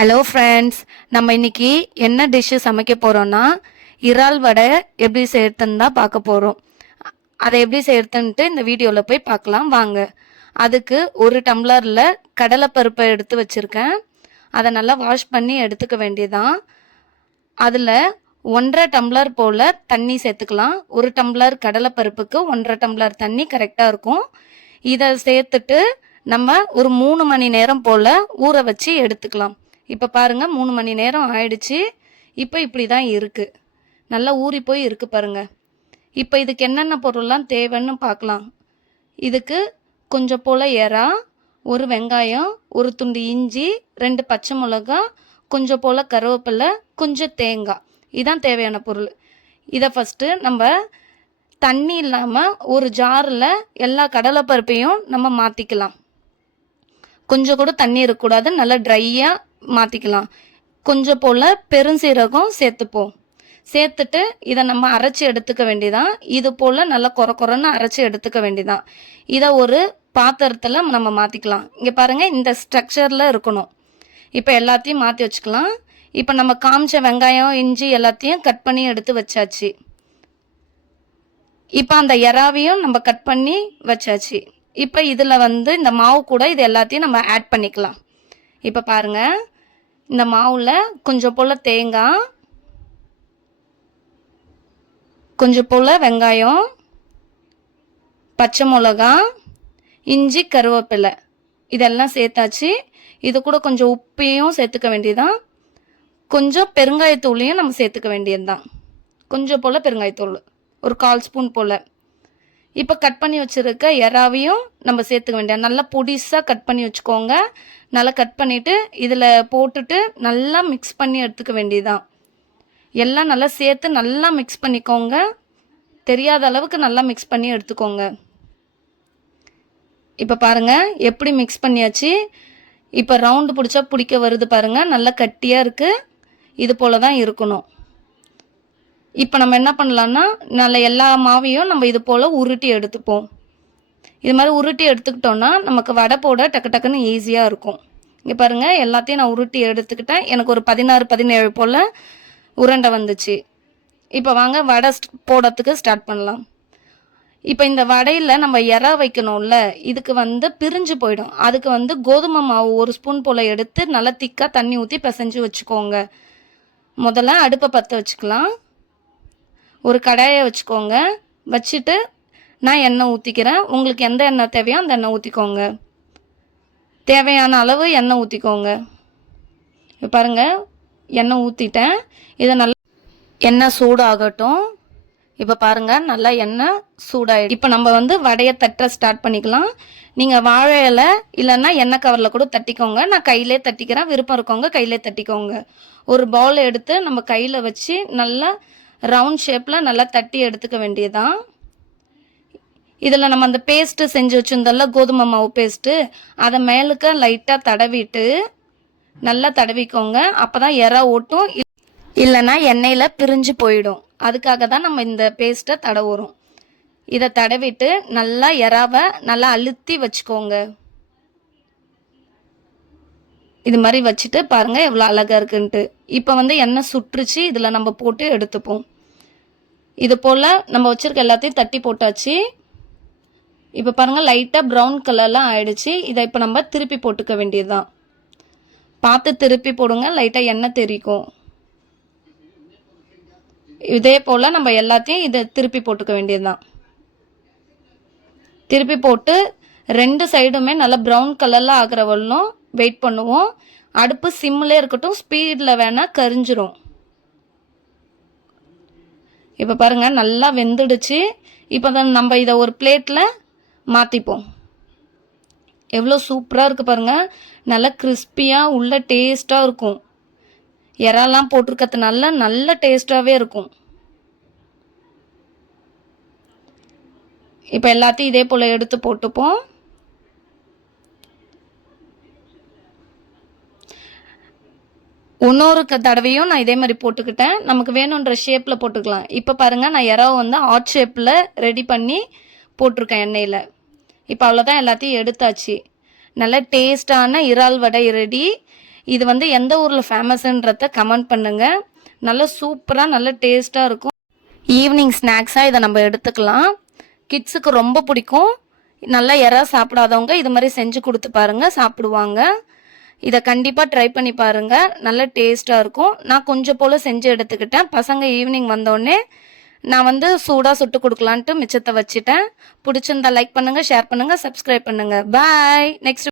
Hello friends, நம்ம இன்னைக்கு என்ன டிஷ்ஷு சமைக்க போகிறோன்னா இறால் வடை எப்படி செய்யறதுன்னு தான் பார்க்க போகிறோம். அதை எப்படி செய்யறதுன்ட்டு இந்த வீடியோவில் போய் பார்க்கலாம் வாங்க. அதுக்கு ஒரு டம்ளரில் கடலைப்பருப்பை எடுத்து வச்சுருக்கேன். அதை நல்லா வாஷ் பண்ணி எடுத்துக்க வேண்டியதான். அதில் 1.5 டம்ளர் போல் தண்ணி சேர்த்துக்கலாம். ஒரு டம்ளர் கடலைப்பருப்புக்கு 1.5 டம்ளர் தண்ணி கரெக்டாக இருக்கும். இதை சேர்த்துட்டு நம்ம ஒரு 3 மணி நேரம் போல் ஊற வச்சு எடுத்துக்கலாம். இப்போ பாருங்கள் 3 மணி நேரம் ஆயிடுச்சு. இப்போ இப்படி தான் இருக்குது, நல்லா ஊறி போய் இருக்குது பாருங்கள். இப்போ இதுக்கு என்னென்ன பொருள்லாம் தேவைன்னு பார்க்கலாம். இதுக்கு கொஞ்சம் போல் எறா, ஒரு வெங்காயம், ஒரு துண்டு இஞ்சி, 2 பச்சை மிளகா, கொஞ்சம் போல் கருவேப்பிலை, கொஞ்சம் தேங்காய், இதுதான் தேவையான பொருள். இதை ஃபஸ்ட்டு நம்ம தண்ணி இல்லாமல் ஒரு ஜாரில் எல்லா கடலைப்பருப்பையும் நம்ம மாற்றிக்கலாம். கொஞ்சம் கூட தண்ணி இருக்கக்கூடாது, நல்லா ட்ரையாக மாற்றிக்கலாம். கொஞ்சம் போல் பெருஞ்சீரகம் சேர்த்துப்போம். சேர்த்துட்டு இதை நம்ம அரைச்சி எடுத்துக்க வேண்டியதான். இது போல் நல்லா கொரன்னு அரைச்சி எடுத்துக்க வேண்டியதான். இதை ஒரு பாத்திரத்தில் நம்ம மாற்றிக்கலாம். இங்கே பாருங்கள், இந்த ஸ்ட்ரக்சரில் இருக்கணும். இப்போ எல்லாத்தையும் மாற்றி வச்சுக்கலாம். இப்போ நம்ம காமிச்ச வெங்காயம், இஞ்சி எல்லாத்தையும் கட் பண்ணி எடுத்து வச்சாச்சு. இப்போ அந்த எறாவையும் நம்ம கட் பண்ணி வச்சாச்சு. இப்போ இதில் இந்த மாவு கூட இது எல்லாத்தையும் நம்ம ஆட் பண்ணிக்கலாம். இப்போ பாருங்கள், இந்த மாவில் கொஞ்சம் போல் தேங்காய், கொஞ்சம் போல் வெங்காயம், பச்சை மிளகா, இஞ்சி, கருவேப்பிலை இதெல்லாம் சேர்த்தாச்சு. இது கூட கொஞ்சம் உப்பையும் சேர்த்துக்க வேண்டியதான். கொஞ்சம் பெருங்காயத்தூளையும் நம்ம சேர்த்துக்க வேண்டியதுதான். கொஞ்சம் போல் பெருங்காயத்தூள், ஒரு 1/4 ஸ்பூன் போல். இப்போ கட் பண்ணி வச்சுருக்க எறாவையும் நம்ம சேர்த்துக்க வேண்டியது. நல்லா பொடிசாக கட் பண்ணி வச்சுக்கோங்க. நல்லா கட் பண்ணிவிட்டு இதில் போட்டுட்டு நல்லா மிக்ஸ் பண்ணி எடுத்துக்க வேண்டியதுதான். எல்லாம் நல்லா சேர்த்து நல்லா மிக்ஸ் பண்ணிக்கோங்க. தெரியாத அளவுக்கு நல்லா மிக்ஸ் பண்ணி எடுத்துக்கோங்க. இப்போ பாருங்கள் எப்படி மிக்ஸ் பண்ணியாச்சு. இப்போ ரவுண்டு பிடிச்சா பிடிக்க வருது பாருங்கள், நல்லா கட்டியாக இருக்குது. இது போல் தான் இருக்கணும். இப்போ நம்ம என்ன பண்ணலான்னா, நல்ல எல்லா மாவையும் நம்ம இது போல் உருட்டி எடுத்துப்போம். இது மாதிரி உருட்டி எடுத்துக்கிட்டோன்னா நமக்கு வடை போட டக்கு டக்குன்னு ஈஸியாக இருக்கும். இங்கே பாருங்கள், எல்லாத்தையும் நான் உருட்டி எடுத்துக்கிட்டேன். எனக்கு ஒரு 16, 17 போல் உருண்டை வந்துச்சு. இப்போ வாங்க வடை போடுறதுக்கு ஸ்டார்ட் பண்ணலாம். இப்போ இந்த வடையில் நம்ம எறா வைக்கணும்ல, இதுக்கு பிரிஞ்சு போயிடும். அதுக்கு கோதுமை மாவு 1 ஸ்பூன் போல் எடுத்து நல்லா திக்காக தண்ணி ஊற்றி பிசைஞ்சு வச்சுக்கோங்க. முதல்ல அடுப்பை பற்ற வச்சுக்கலாம். ஒரு கடாயை வச்சுக்கோங்க. வச்சுட்டு நான் எண்ணெய் ஊற்றிக்கிறேன். உங்களுக்கு எந்த எண்ணெய் தேவையோ அந்த எண்ணெய் ஊற்றிக்கோங்க. தேவையான அளவு எண்ணெய் ஊற்றிக்கோங்க. இப்போ பாருங்கள், எண்ணெய் ஊற்றிட்டேன். இதை நல்லா எண்ணெய் சூடாகட்டும். இப்போ பாருங்கள், நல்லா எண்ணெய் சூடாகிடும். இப்போ நம்ம வடையை தட்ட ஸ்டார்ட் பண்ணிக்கலாம். நீங்கள் வாழை இலை இல்லைன்னா எண்ணெய் கவரில் கூட தட்டிக்கோங்க. நான் கையிலே தட்டிக்கிறேன். விருப்பம் இருக்கவங்க கையிலே தட்டிக்கோங்க. ஒரு பவுல் எடுத்து நம்ம கையில் வச்சு நல்லா ரவுண்ட் ஷேப்பில் நல்லா தட்டி எடுத்துக்க வேண்டியதான். இதில் நம்ம அந்த பேஸ்ட்டு செஞ்சு வச்சுருந்தோம்ல, கோதுமை மாவு பேஸ்ட்டு, அதை மேலுக்கு லைட்டாக தடவிட்டு நல்லா தடவிக்கோங்க. அப்போ தான் எறா ஓட்டும், இல்லைன்னா எண்ணெயில் பிரிஞ்சு போயிடும். அதுக்காக தான் நம்ம இந்த பேஸ்ட்டை தடவுறோம். இதை தடவிட்டு நல்லா எறாவை நல்லா அழுத்தி வச்சுக்கோங்க. இது மாதிரி வச்சுட்டு பாருங்கள் எவ்வளோ அழகாக இருக்குன்ட்டு. இப்போ எண்ணெய் சுற்றுச்சு. இதில் நம்ம போட்டு எடுத்துப்போம். இது போல் நம்ம வச்சுருக்க எல்லாத்தையும் தட்டி போட்டாச்சு. இப்போ பாருங்கள், லைட்டாக ப்ரௌன் கலர்லாம் ஆயிடுச்சு. இதை இப்போ நம்ம திருப்பி போட்டுக்க வேண்டியது தான். பார்த்து திருப்பி போடுங்க, லைட்டாக எண்ணெய் தெரிக்கும். இதே போல் நம்ம எல்லாத்தையும் இதை திருப்பி போட்டுக்க வேண்டியது தான். திருப்பி போட்டு 2 சைடுமே நல்லா ப்ரௌன் கலரில் ஆகிற வரலும் வெயிட் பண்ணுவோம். அடுப்பு சிம்மில் இருக்கட்டும், ஸ்பீடில் வேணால் கரிஞ்சிரும். இப்போ பாருங்கள், நல்லா வெந்துடுச்சு. இப்போ தான் நம்ம இதை ஒரு பிளேட்டில் மாற்றிப்போம். எவ்வளோ சூப்பராக இருக்குது பாருங்கள். நல்லா கிறிஸ்பியாக உள்ள டேஸ்ட்டாக இருக்கும். இறாலாம் போட்டிருக்கிறதுனால நல்ல டேஸ்ட்டாகவே இருக்கும். இப்போ எல்லாத்தையும் இதே போல் எடுத்து போட்டுப்போம். இன்னொரு தடவையும் நான் இதே மாதிரி போட்டுக்கிட்டேன். நமக்கு வேணுன்ற ஷேப்பில் போட்டுக்கலாம். இப்போ பாருங்கள், நான் எறாவை ஆர்ட் ஷேப்பில் ரெடி பண்ணி போட்டிருக்கேன் எண்ணெயில். இப்போ அவ்வளோதான், எல்லாத்தையும் எடுத்தாச்சு. நல்ல டேஸ்டான இறால் வடை ரெடி. இது வந்து எந்த ஊரில் ஃபேமஸ்ன்றத கமெண்ட் பண்ணுங்கள். நல்லா சூப்பராக நல்ல டேஸ்ட்டாக இருக்கும். ஈவினிங் ஸ்நாக்ஸாக இதை நம்ம எடுத்துக்கலாம். கிட்ஸுக்கு ரொம்ப பிடிக்கும். நல்லா இறா சாப்பிடாதவங்க இது மாதிரி செஞ்சு கொடுத்து பாருங்கள், சாப்பிடுவாங்க. இதை கண்டிப்பாக ட்ரை பண்ணி பாருங்கள், நல்ல டேஸ்ட்டாக இருக்கும். நான் கொஞ்சம் போல் செஞ்சு எடுத்துக்கிட்டேன். பசங்க ஈவினிங் வந்தோடனே நான் வந்து சூடாக சுட்டு கொடுக்கலான்ட்டு மிச்சத்தை வச்சுட்டேன். பிடிச்சிருந்தா லைக் பண்ணுங்கள், ஷேர் பண்ணுங்கள், சப்ஸ்கிரைப் பண்ணுங்கள். பாய். நெக்ஸ்ட்